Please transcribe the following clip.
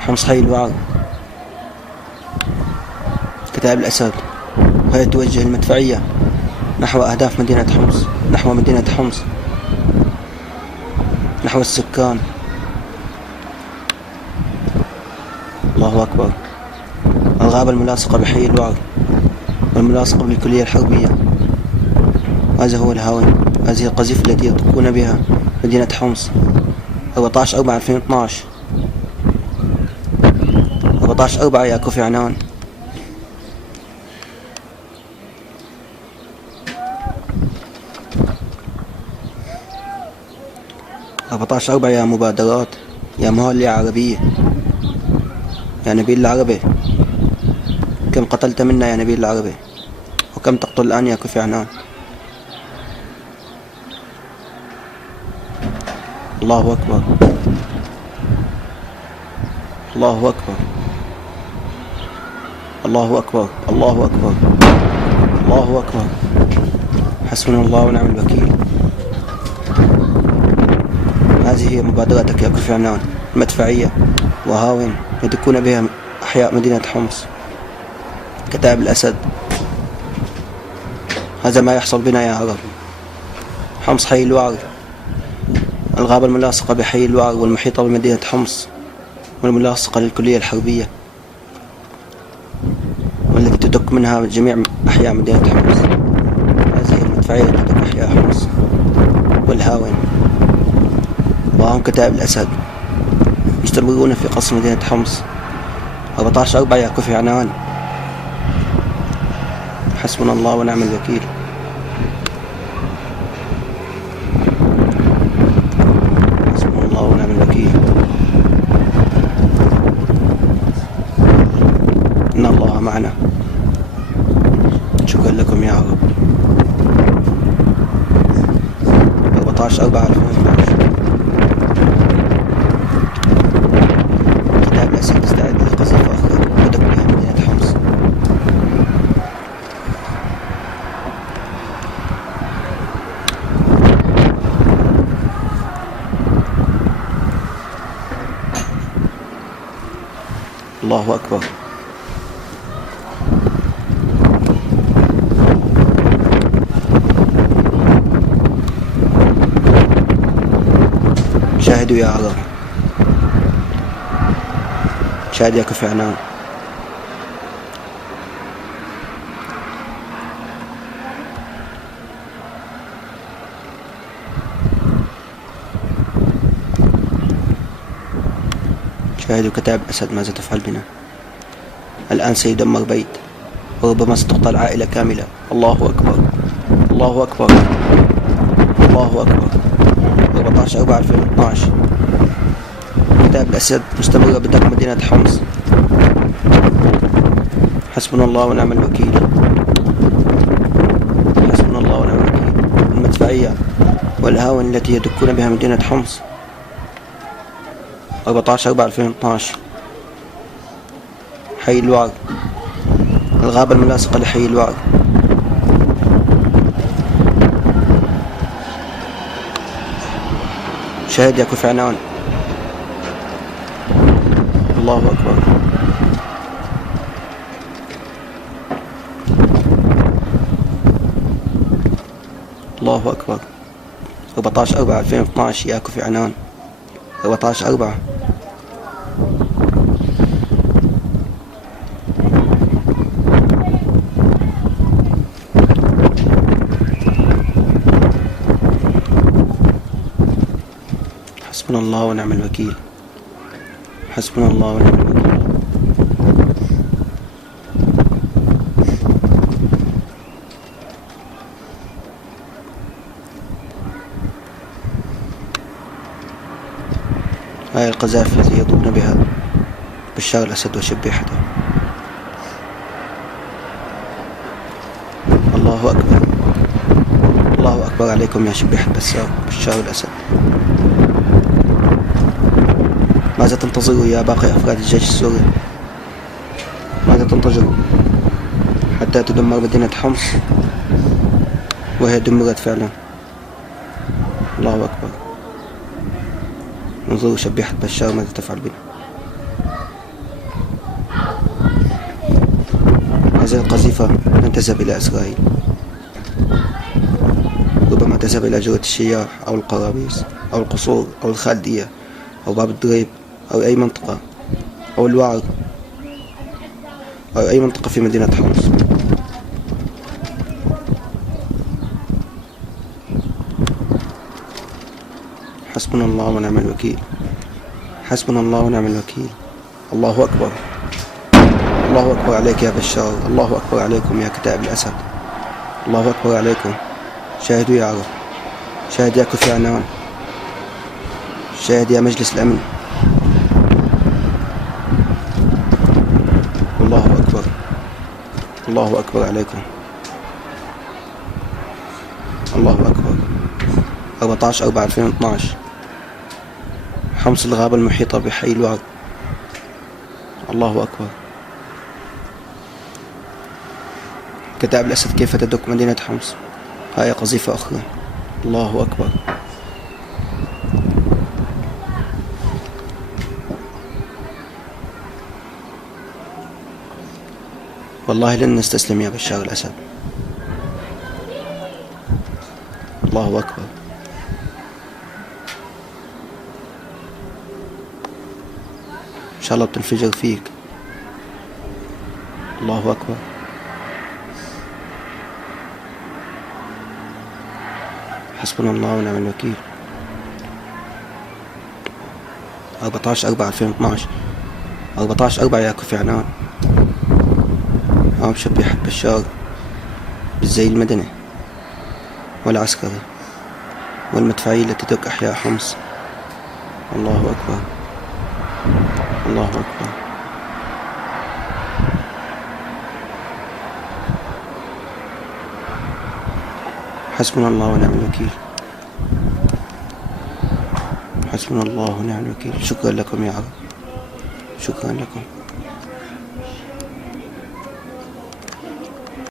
حمص حي الوعر. كتائب الأسد، وهي توجه المدفعية نحو أهداف مدينة حمص، نحو مدينة حمص، نحو السكان. الله أكبر. الغابة الملاصقة بحي الوعر والملاصقة بالكلية الحربية. هذا هو الهاون، هذه القذيفة التي يطلقون بها مدينة حمص. 14/4/2012، 14/4 يا كوفي عنان. 14/4 يا مبادرات، يا مهال يا عربية، يا نبيل العربي. كم قتلت منا يا نبيل العربي، وكم تقتل الآن يا كوفي عنان. الله أكبر، الله أكبر، الله أكبر، الله أكبر، الله أكبر. حسبنا الله ونعم الوكيل. هذه هي مبادرتك يا كوفي عنان، المدفعية وهاون يدكون بها أحياء مدينة حمص. كتائب الأسد، هذا ما يحصل بنا يا عرب. حمص حي الوعر، الغابة الملاصقة بحي الوعر والمحيطة بمدينة حمص والملاصقة للكلية الحربية، والتي تدك منها جميع أحياء مدينة حمص. هذه المدفعية التي تدك أحياء حمص والهاون. وهم كتائب الأسد يستمرون في قصف مدينة حمص. 14/4 يا كوفي عنان. حسبنا الله ونعم الوكيل. حسبنا الله ونعم الوكيل. إن الله معنا. شكرا لكم يا رب. 14/4/2012. كتائب الأسد تستعد لقصف أخرى ودك بها مدينة حمص. الله أكبر. شاهدوا يا عرب، شاهد يا كوفي عنان. شاهدوا كتائب الأسد ماذا تفعل بنا. الآن سيدمر بيت، وربما ستقتل عائلة كاملة. الله أكبر، الله أكبر، الله أكبر. 14/4/2012. كتائب الأسد مستمرة بدك مدينة حمص. حسبنا الله ونعم الوكيل. حسبنا الله ونعم الوكيل. المدفعية والهاون التي يدكون بها مدينة حمص. 14/4/2012. حي الوعر، الغابة الملاصقة لحي الوعر. شاهد يا كوفي عنان. الله أكبر. الله أكبر. 14/4/2012 يا كوفي عنان. 14/4. حسبنا الله ونعم الوكيل. حسبنا الله ونعم الوكيل. هاي القذائف التي يضربون بها بشار الأسد وشبيحته. الله أكبر، الله أكبر عليكم يا شبيحة بشار الأسد. ماذا تنتظروا يا باقي أفراد الجيش السوري؟ ماذا تنتظروا حتى تدمر مدينة حمص؟ وهي دمرت فعلا. الله أكبر. انظروا شبيحة بشار ماذا تفعل بنا. هذه القذيفة لن تذهب إلى إسرائيل، ربما تذهب إلى جرة الشياح أو القرابيس أو القصور أو الخالدية أو باب الدريب أو أي منطقة أو الوعر أو أي منطقة في مدينة حمص. حسبنا الله ونعم الوكيل، حسبنا الله ونعم الوكيل. الله أكبر، الله أكبر عليك يا بشار، الله أكبر عليكم يا كتائب الأسد، الله أكبر عليكم. شاهدوا يا عرب، شاهد يا كوفي عنان، شاهد يا مجلس الأمن. الله أكبر، الله أكبر عليكم، الله أكبر. 14/4/2012 حمص الغابة المحيطة بحي الوعر. الله أكبر. كتائب الأسد كيف تدك مدينة حمص. هاي قذيفة أخرى. الله أكبر. والله لن نستسلم يا بشار الأسد. الله أكبر. إن شاء الله بتنفجر فيك. الله أكبر. حسبنا الله ونعم الوكيل. 14/4/2012 14/4 يا كوفي عنان. عم شبيحة بشار بالزي المدني والعسكري والمدفعية التي تدك أحياء حمص. الله أكبر، الله أكبر. حسبنا الله ونعم الوكيل، حسبنا الله ونعم الوكيل. شكرا لكم يا عرب، شكرا لكم.